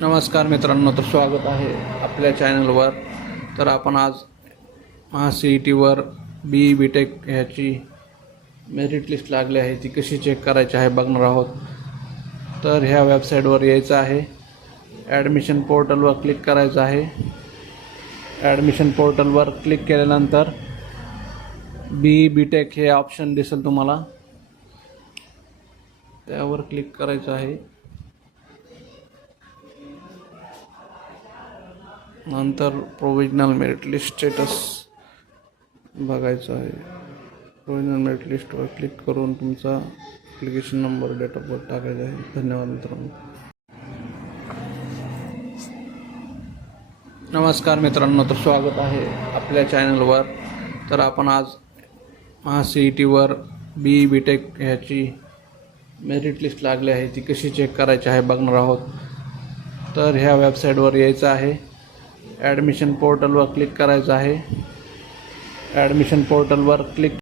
नमस्कार मित्रांनो, तर स्वागत आहे आपल्या चॅनलवर. तर आपण आज महाCETवर बी टेक ह्याची मेरिट लिस्ट लागली आहे, ती कशी चेक करायची आहे बघणार आहोत. तर ह्या वेबसाईटवर यायचं आहे, ॲडमिशन पोर्टलवर क्लिक करायचं आहे. ॲडमिशन पोर्टलवर क्लिक केल्यानंतर बी टेक हे ऑप्शन दिसेल तुम्हाला, त्यावर क्लिक करायचं आहे. नंतर प्रोविजनल मेरिट लिस्ट स्टेटस बघायचं आहे. प्रोविजनल मेरिट लिस्टवर क्लिक करून तुमचा application number, date of birth टाकायचा आहे. धन्यवाद मित्रांनो. नमस्कार मित्रांनो, तर स्वागत आहे आपल्या चॅनलवर. तर आपण आज महाCETवर बी टेक ह्याची मेरिट लिस्ट लागली आहे, ती कशी चेक करायची आहे बघणार आहोत. तर ह्या वेबसाईटवर यायचं आहे, ॲडमिशन पोर्टलवर क्लिक करायचं आहे. ॲडमिशन पोर्टलवर क्लिक